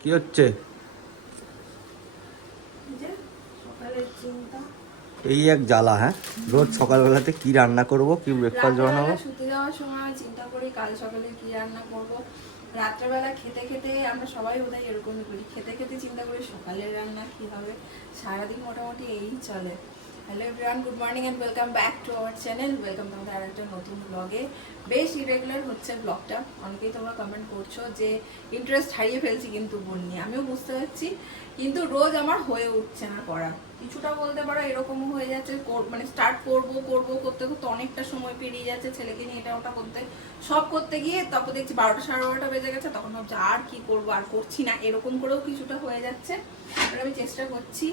কি হচ্ছে? এই এক জ্বালা। হ্যাঁ, রোজ সকালবেলাতে কি রান্না করব, কি ব্রেকফাস্ট বানাবো। শুতে যাওয়ার সময় চিন্তা করি কাল সকালে কি রান্না করব। রাত্রেবেলা খেতে খেতে আমরা সবাই বোধহয় এরকমই করি, খেতে খেতে চিন্তা করি সকালের রান্না কি হবে। সারাদিন মোটামুটি এই চলে। Hello everyone, good morning and welcome back to our channel. Welcome তোমাদের আর একটা নতুন ব্লগে। বেশ ইরেগুলার হচ্ছে ব্লগটা। অনেকেই তোমরা কমেন্ট করছো যে ইন্টারেস্ট হারিয়ে ফেলছি কিন্তু বোন নিয়ে। আমিও বুঝতে পারছি, কিন্তু রোজ আমার হয়ে উঠছে না করা। কিছুটা বলতে পারো এরকমও হয়ে যাচ্ছে, মানে স্টার্ট করব করতে করতে অনেকটা সময় পেরিয়ে যাচ্ছে। ছেলেকে নিয়ে এটা ওটা করতে সব করতে গিয়ে তারপর দেখছি 12টা সাড়ে 12টা বেজে গেছে। তখন ভাবছি আর কি করবো, আর করছি না, এরকম করেও কিছুটা হয়ে যাচ্ছে। আর আমি চেষ্টা করছি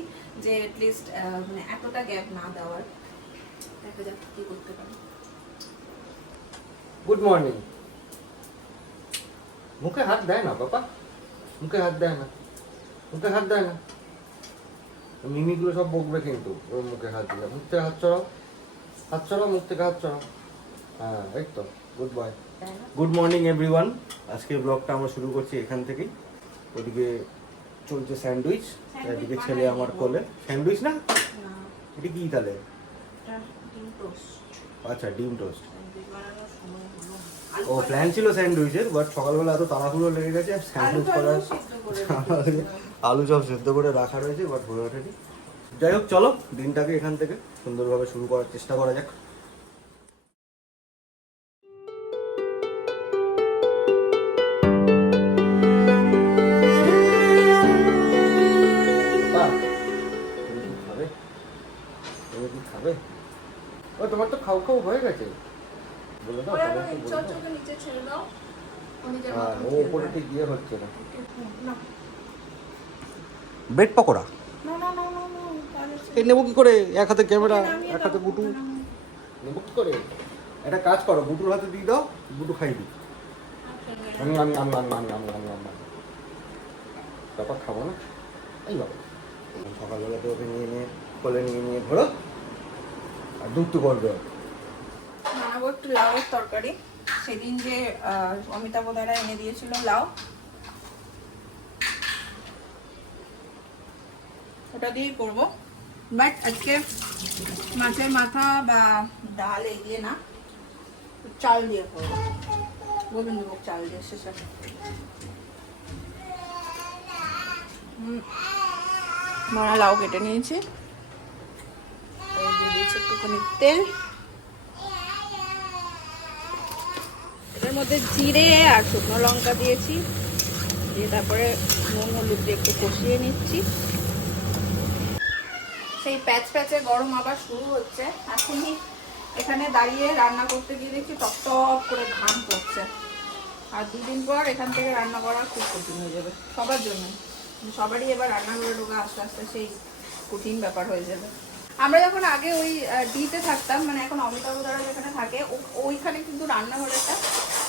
যে অ্যাটলিস্ট মানে এতটা গ্যাপ না দেওয়ার। দেখা যাক কি করতে পারি। Good morning. মুখে হাত দেয় না বাবা, মুখে হাত দেয় না, মুখে হাত দেয় না। মিমিগুলো সব বকবে কিন্তু ওর মুখে হাত দিলে। মুখ থেকে হাত চড়াও, হাত চড়াও, মুখ থেকে হাত চড়াও। হ্যাঁ, এই তো, good boy. Good morning everyone. আজকে ব্লগটা আমরা শুরু করছি এখান থেকেই। ওদিকে চলছে স্যান্ডউইচ, এদিকে ছেলে আমার কোলে। স্যান্ডউইচ না, এটা কি তাহলে? আচ্ছা, ডিম টোস্ট। ও প্ল্যান ছিল স্যান্ডউইচের, বাট সকালবেলা এত তাড়াহুড়ো লেগে গেছে স্যান্ডউইচ করার। আলু সব সেদ্ধ করে রাখা রয়েছে, বাট হয়ে ওঠেনি। যাই হোক, চলো দিনটাকে এখান থেকে সুন্দরভাবে শুরু করার চেষ্টা করা যাক। খাবে? ও তোমার তো খাও খাও হয়ে গেছে। বলে দাও, নিচে ছেড়ে দাও। ও উপরে ঠিক গিয়ে হচ্ছে না। ব্রেড পকোড়া এই নেবো কি করে? এক হাতে ক্যামেরা, এক হাতে বুটু। নেবো কি করে? একটা কাজ করো, বুটুর হাতে দিয়ে দাও, বুটু খাই দিই। তারপর খাবো না। এই বাবা, সকালবেলাতে ওকে নিয়ে নিয়ে কোলে নিয়ে ঘোরো আর দুধ তো করবে। বানাবো একটু লাউয়ের তরকারি। সেদিন যে অমিতাভ দাদা এনে দিয়েছিল লাউ, ওটা দিয়েই করবো। বাট আজকে মাছের মাথা বা ডাল এই দিয়ে না, চাল দিয়ে করবো। গোবিন্দভোগ চাল দিয়ে শেষে। মরা লাউ কেটে নিয়েছি, দিয়ে দিয়েছি একটুখানি তেল। এটার মধ্যে জিরে আর শুকনো লঙ্কা দিয়েছি, দিয়ে তারপরে নুন হলুদ দিয়ে একটু কষিয়ে নিচ্ছি। সেই প্যাচ প্যাচে গরম আবার শুরু হচ্ছে। এখনই এখানে দাঁড়িয়ে রান্না করতে গিয়ে দেখছি টপ টপ করে ঘাম পড়ছে। আর দুদিন পর এখান থেকে রান্না করা খুব কঠিন হয়ে যাবে সবার জন্য। সবারই এবার রান্নাঘরে ঢোকা আস্তে আস্তে সেই কঠিন ব্যাপার হয়ে যাবে। আমরা যখন আগে ওই ডিতে থাকতাম, মানে এখন অমিতাভ দ্বারা যেখানে থাকে, ওইখানে কিন্তু রান্নাঘরে একটা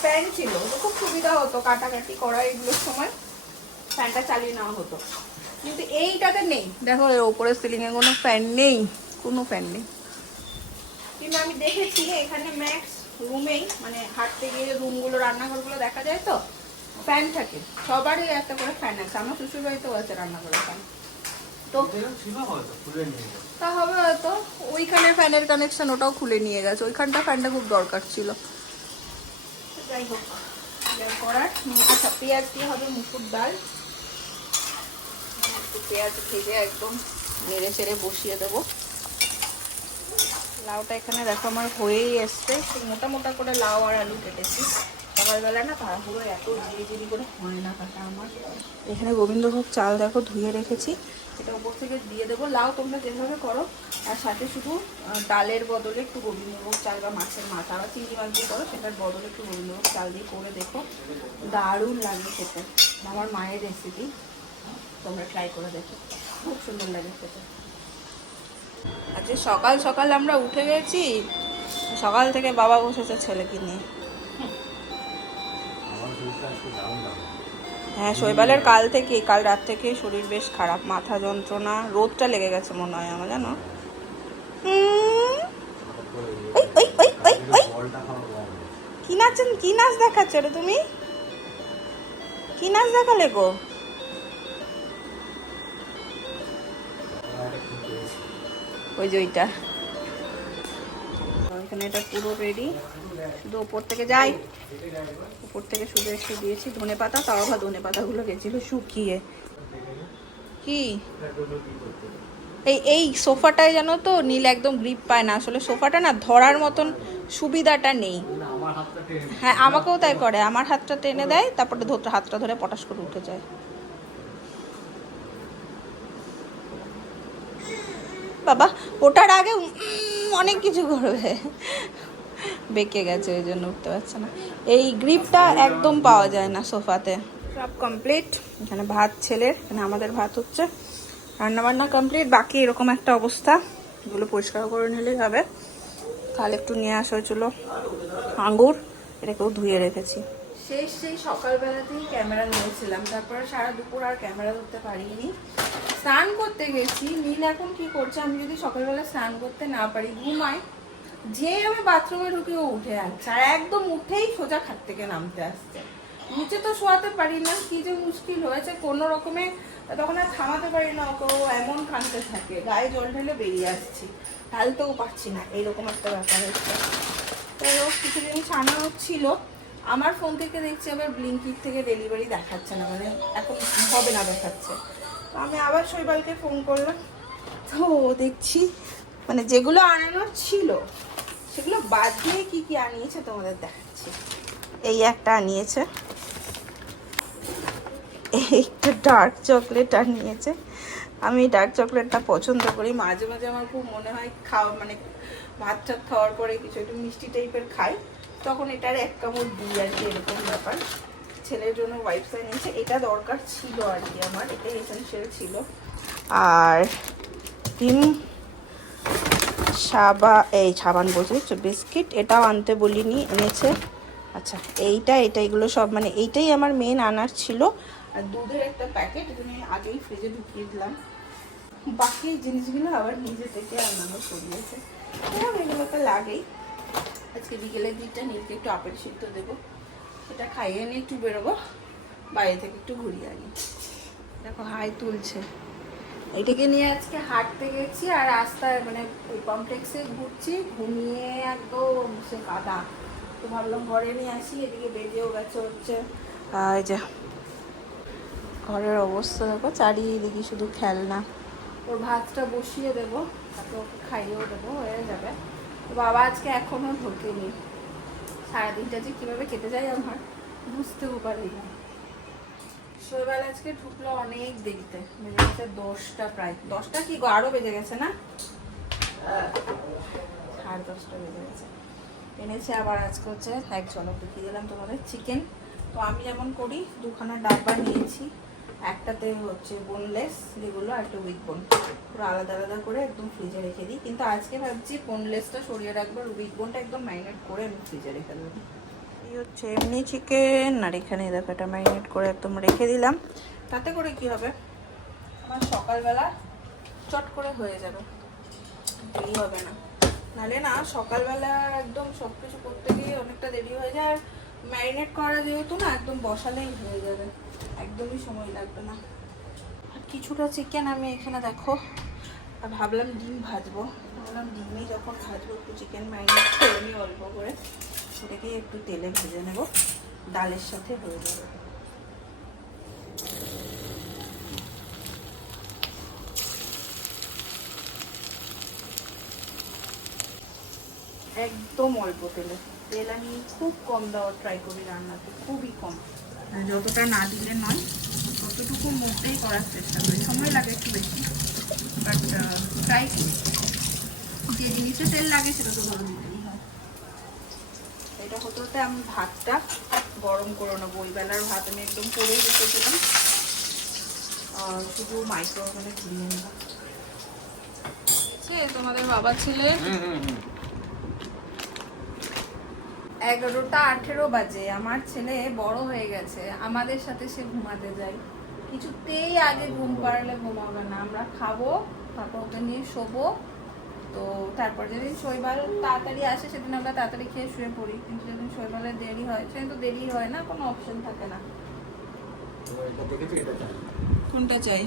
ফ্যান ছিল। তো খুব সুবিধা হতো কাটাকাটি করা এগুলোর সময়, ফ্যানটা চালিয়ে নেওয়া হতো। কিন্তু এইটাতে নেই। দেখো এর ওপরে সিলিংয়ে কোনো ফ্যান নেই, কোনো ফ্যান নেই। কিন্তু আমি দেখেছি এখানে ম্যাক্স রুমেই, মানে হাঁটতে গিয়ে রুমগুলো রান্নাঘরগুলো দেখা যায় তো ফ্যান থাকে। সবারই একটা করে ফ্যান আছে। আমার শ্বশুর বাড়িতেও আছে রান্নাঘরে ফ্যান। তো তা হবে হয়তো ওইখানে ফ্যানের কানেকশন, ওটাও খুলে নিয়ে গেছে। ওইখানটা ফ্যানটা খুব দরকার ছিল। যাই হোক, করার। আচ্ছা, পেঁয়াজ দিয়ে হবে মুসুর ডাল। একটু পেঁয়াজ ভেজে একদম নেড়ে চেড়ে বসিয়ে দেবো। লাউটা এখানে দেখো আমার হয়েই এসছে। মোটা মোটা করে লাউ আর আলু কেটেছি। সকালবেলা না তাড়াহুড়ো এত জিরি করে হয় না কাটা আমার। এখানে গোবিন্দভোগ চাল দেখো ধুয়ে রেখেছি, এটা উপর থেকে দিয়ে দেবো। লাউ তোমরা যেভাবে করো, আর সাথে শুধু ডালের বদলে একটু গোবিন্দভোগ চাল বা মাছের মাথা বা চিংড়ি মাছ দিয়ে করো, সেটার বদলে একটু গোবিন্দভোগ চাল দিয়ে করে দেখো, দারুণ লাগে খেতে। আমার মায়ের রেসিপি, তোমরা ট্রাই করে দেখো, খুব সুন্দর লাগে খেতে। আজকে সকাল সকাল আমরা উঠে গেছি, সকাল থেকে বাবা বসেছে ছেলেকে নিয়ে। হ্যাঁ, শৈবালের কাল রাত থেকে শরীর বেশ খারাপ, মাথা যন্ত্রণা, রোদটা লেগে গেছে মনে হয় আমার, জানো। কি নাচ দেখাচ্ছ রে তুমি? কি নাচ দেখালে গো? ওই যে ওইটা এখানে, এটা পুরো রেডি, শুধু ওপর থেকে যাই, উপর থেকে শুধু একটু দিয়েছি ধনে পাতা, তাও আবার ধনে পাতাগুলো গেছিল শুকিয়ে। কি এই সোফাটায় জানো তো নীল একদম গ্রিপ পায় না, আসলে সোফাটা না ধরার মতন সুবিধাটা নেই। হ্যাঁ আমাকেও তাই করে, আমার হাতটা টেনে দেয়, তারপরে হাতটা ধরে পটাশ করে উঠে যায়। বাবা ওটার আগে অনেক কিছু করবে, বেঁকে গেছে ওই জন্য উঠতে পারছে না। এই গ্রিপটা একদম পাওয়া যায় না সোফাতে। সব কমপ্লিট, এখানে ভাত ছেলের, এখানে আমাদের ভাত হচ্ছে, রান্নাবান্না কমপ্লিট। বাকি এরকম একটা অবস্থা, এগুলো পরিষ্কার করে নিলেই হবে। কাল একটু নিয়ে আসা হয়েছিল আঙ্গুর, এটাকেও ধুয়ে রেখেছি। সেই সকালবেলাতেই ক্যামেরা নিয়েছিলাম, তারপরে সারা দুপুর আর ক্যামেরা ধরতে পারিনি। স্নান করতে গেছি, নীল এখন কি করছে, আমি যদি সকালবেলা স্নান করতে না পারি, ঘুমাই, যে আমি বাথরুমে ঢুকে ও উঠে আসছে, আর একদম উঠেই সোজা খাট থেকে নামতে আসছে। নিচে তো শোয়াতে পারি না, কি যে মুশকিল হয়েছে কোনো রকমে, তখন আর থামাতে পারি না ওকে, ও এমন কাঁদতে থাকে, গায়ে জল ঢেলে বেরিয়ে আসছি, ঢালতেও পারছি না, এইরকম একটা ব্যাপার হচ্ছে। তাই ও কিছু জিনিস আনানো ছিল, আমার ফোন থেকে দেখছি আবার ব্লিঙ্কিট থেকে ডেলিভারি দেখাচ্ছে না, মানে এখন হবে না দেখাচ্ছে। তো আমি আবার শৈবালকে ফোন করলাম, তো ও দেখছি মানে যেগুলো আনানোর ছিল সেগুলো বাদ দিয়ে কি কি আনিয়েছে তোমাদের দেখাচ্ছি। এই একটা আনিয়েছে, একটা ডার্ক চকলেট আনিয়েছে। আমি ডার্ক চকলেটটা পছন্দ করি, মাঝে মাঝে আমার খুব মনে হয় খাওয়া, মানে ভাত টাত খাওয়ার পরে কিছু একটু মিষ্টি টাইপের খাই, তখন এটার এক কামড় দিই আর কি, এরকম ব্যাপার। ছেলের জন্য ওয়াইপস আনিয়েছে, এটা দরকার ছিল আর কি আমার, এটা এসেনশিয়াল ছিল। আর সাবান বলছি, বিস্কিট এটাও আনতে বলিনি, এনেছে। আচ্ছা এগুলো সব, মানে এইটাই আমার মেন আনার ছিল। আর দুধের একটা প্যাকেট, এখানে আগেই ফ্রিজে ঢুকিয়ে দিলাম, বাকি জিনিসগুলো আবার নিজে থেকে আনানো করিয়েছে, এগুলো তো লাগেই। আজকে বিকেলের দিকটা নীলকে একটু আপেল সিদ্ধ দেবো, সেটা খাইয়ে নিয়ে একটু বেরোবো, বাইরে থেকে একটু ঘুরিয়ে আনি। দেখো হাই তুলছে, এটাকে নিয়ে আজকে হাঁটতে গেছি, আর রাস্তায় মানে ওই কমপ্লেক্সে ঘুরছি, ঘুমিয়ে একদম সে কাদা, তো ভাবলাম ঘরে নিয়ে আসি, এদিকে বেজেও গেছে হচ্ছে। এই যে ঘরের অবস্থা দেখো, চারিদিকে শুধু খেলনা। ওর ভাতটা বসিয়ে দেবো, তারপর ওকে খাইয়েও দেবো, হয়ে যাবে। তো বাবা আজকে এখনও ঢোকেনি, সারাদিনটা যে কীভাবে কেটে যায় আমার বুঝতেও পারি না। শৈবাল আজকে ঢুকলো অনেক দেরিতে, বেজে গেছে 10টা, প্রায় 10টা কি আরও বেজে গেছে না, 10:30 বেজে গেছে। এনেছে আবার আজকে হচ্ছে এক ঝলক দেখিয়ে দিলাম তোমাদের চিকেন। তো আমি যেমন করি, দুখানা ডাব্বা নিয়েছি, একটাতে হচ্ছে বোনলেস যেগুলো, আর একটা উইথ বোন, পুরো আলাদা আলাদা করে একদম ফ্রিজে রেখে দিই। কিন্তু আজকে ভাবছি বোনলেসটা সরিয়ে রাখবো, আর উইথ বোনটা একদম ম্যারিনেট করে আমি ফ্রিজে রেখে দেবো। এই হচ্ছে এমনি চিকেন, আর এখানে দেখো এটা ম্যারিনেট করে একদম রেখে দিলাম। তাতে করে কি হবে, আমার সকালবেলা চট করে হয়ে যাবে, দেরি হবে না। নাহলে না সকালবেলা একদম সব কিছু করতে গিয়ে অনেকটা দেরি হয়ে যায়, আর ম্যারিনেট করা যেহেতু না একদম বসালেই হয়ে যাবে, একদমই সময় লাগবে না। আর কিছুটা চিকেন আমি এখানে দেখো, আর ভাবলাম ডিম ভাজবো, ভাবলাম ডিমই যখন ভাজবো একটু চিকেন ম্যারিনেট করে নিই অল্প করে, সেটাকে একটু তেলে ভেজে নেব, ডালের সাথে হয়ে যাবে। একদম অল্প তেলে, তেল আমি খুব কম দেওয়ার ট্রাই করি রান্নাতে, খুবই কম, যতটা না দিলে নয় ততটুকুর মধ্যেই করার চেষ্টা করি। সময় লাগে একটু বেশি, বাট ট্রাই করি, যে জিনিসে তেল লাগে সেটা তো ভালো দিতেই হয়। এটা হতে হতে আমি ভাতটা গরম করে নেবো, ওই বেলার ভাত আমি একদম পরেই রেখেছিলাম, শুধু মাইক্রো ওভেনে ঘুরিয়ে নেব। তোমাদের বাবা ছেলে 11টা 18 বাজে, আমার ছেলে বড় হয়ে গেছে, আমাদের সাথে সে ঘুমাতে যায়, কিছুতেই আগে ঘুম পাড়ালে ঘুমাবে না। আমরা খাবো, তারপর ওকে নিয়ে শোবো, তো তারপর যেদিন শৈবাল তাড়াতাড়ি আসে সেদিন আমরা তাড়াতাড়ি খেয়ে শুয়ে পড়ি, কিন্তু যেদিন শৈবালের দেরি হয় সেদিন তো দেরি হয় না, কোনো অপশন থাকে না। কোনটা চাই?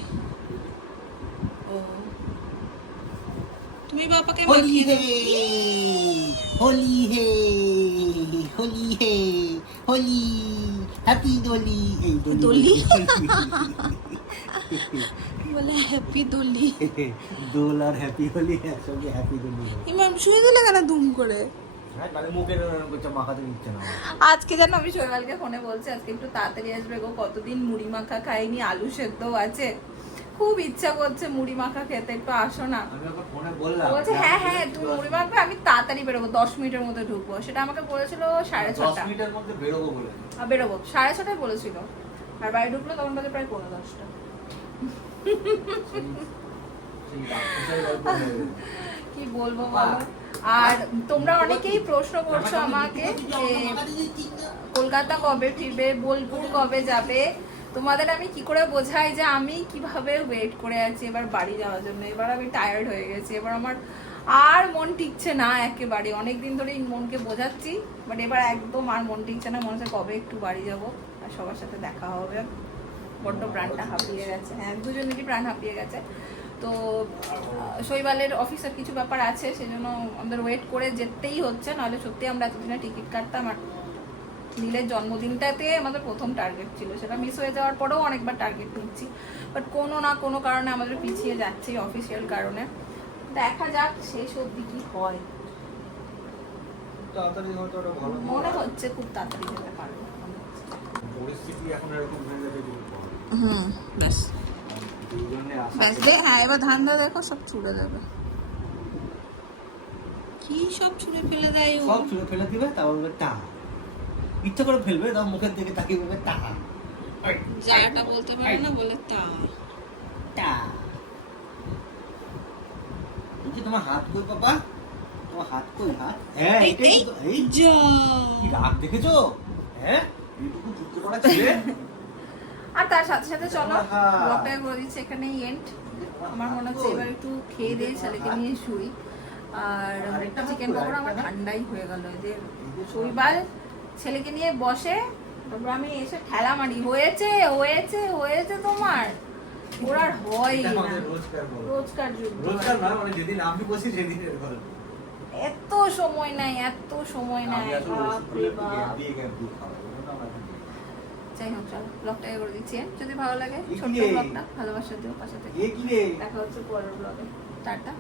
ও তুমি বাবাকে होली মাখিয়ে है होली है होली है होली हैप्पी दोली এই दोली? বলে হ্যাপি দোলি। দোল আর হ্যাপি হোলি একসঙ্গে হ্যাপি দোলি ইমান শুয়ে দিলে কেন দুম করে? হ্যাঁ মানে মুখে করছে মাখাতে দিচ্ছে না আজকে জানো আমি শৈবালকে ফোনে বলছি আজকে একটু তাড়াতাড়ি আসবে গো, কতদিন মুড়ি মাখা খাইনি, আলু সেদ্ধ আছে, খুব ইচ্ছা করছে মুড়ি মাখা খেতে, একটু আসো না। আমি ওকে ফোনে বললাম ও বলছে হ্যাঁ হ্যাঁ তুমি মুড়ি মাখবে, আমি তাড়াতাড়ি বেরোবো, 10 মিনিটের মধ্যে ঢুকবো। সেটা আমাকে বলেছিল 6:30। 10 মিনিটের মধ্যে বেরোবো বলে বেরোবো 6:30 বলেছিল, আর বাড়ি ঢুকলো তখন বাজে প্রায় 9:45। সেই রাক্ষসের গল্প হয়ে গেছে। কি বলবো বলো। আর তোমরা অনেকেই প্রশ্ন করছো আমাকে যে কলকাতা কবে ফিরবে, বোলপুর কবে যাবে। তোমাদের আমি কি করে বোঝাই যে আমি কিভাবে ওয়েট করে আছি এবার বাড়ি যাওয়ার জন্য। এবার আমি টায়ার্ড হয়ে গেছি, এবার আমার আর মন টিকছে না একেবারে। অনেকদিন ধরে মনকে বোঝাচ্ছি, বাট এবার একদম আর মন টিকছে না। মনে হচ্ছে কবে একটু বাড়ি যাব আর সবার সাথে দেখা হবে। বড্ড প্রাণটা হাঁপিয়ে গেছে, হ্যাঁ দুজনেরই প্রাণ হাঁপিয়ে গেছে। তো শৈবালের অফিসের কিছু ব্যাপার আছে, সেজন্য আমাদের ওয়েট করে যেতেই হচ্ছে, নাহলে সত্যি আমরা এতদিনে টিকিট কাটতাম। আর নীলের জন্মদিনটাতে আমাদের প্রথম টার্গেট ছিল, সেটা মিস হয়ে যাওয়ার পরেও অনেকবার টার্গেট নিচ্ছি, বাট কোনো না কোনো কারণে আমাদের পিছিয়ে যাচ্ছে, অফিসিয়াল কারণে। দেখা যাক শেষ অবধি কি হয়। তাড়াতাড়ি হয়তো ওটা ভালো মনে হচ্ছে খুব তাড়াতাড়ি যেতে পারবো। পরিস্থিতি এখন এরকম হয়ে গেছে যে ব্যাস দুজনে ব্যাস দে, হ্যাঁ এবার ধান্দা দেখো সব ছুড়ে দেবে। কি সব ছুড়ে ফেলে দেয় ও? সব ছুঁড়ে ফেলে দিবে, তারপর বলবে টা, ইচ্ছা করে ফেলবে, তার মুখের দিকে তাকিয়ে বলবে টা যাটা বলতে পারে না বলে তা। টা। এই যে তোমার হাত কই বাবা, তোমার হাত কই হাত, হ্যাঁ এইটাই তো, এই যা কি রাগ দেখেছো, হ্যাঁ এইটুকু যুদ্ধ করা ছেলে। আর তার সাথে সাথে চলো আহা। ব্লগটা করে দিচ্ছি এখানেই এন্ড। আমার মনে হচ্ছে এবার একটু খেয়ে দিয়ে ছেলেকে নিয়ে শুই। আর চিকেন পকোড়া আমার ঠান্ডাই হয়ে গেল। যে শৈবাল ছেলেকে নিয়ে বসে, তারপর আমি এসে ঠেলা মারি, হয়েছে হয়েছে হয়েছে তোমার, ওরা আর হয় এটা না। আমাদের রোজকার গল্প। রোজকার যুদ্ধ। রোজকার নয়, মানে যেদিন আমি বসি সেদিনের গল্প। এত সময় নাই, এত সময় নাই, আমি আসলে বাপরে ওষুধগুলো বাপ। গ্যাপ দিয়ে খাওয়াই, ওটা আমার কাছে নেই। যাই হোক চলো ব্লগটা করে দিচ্ছি। যদি ভালো লাগে এ কি ছোট্ট রে? ব্লগটা ভালোবাসা দিও পাশে থেকে। এ কি রে? দেখা হচ্ছে পরের ব্লগে। টাটা।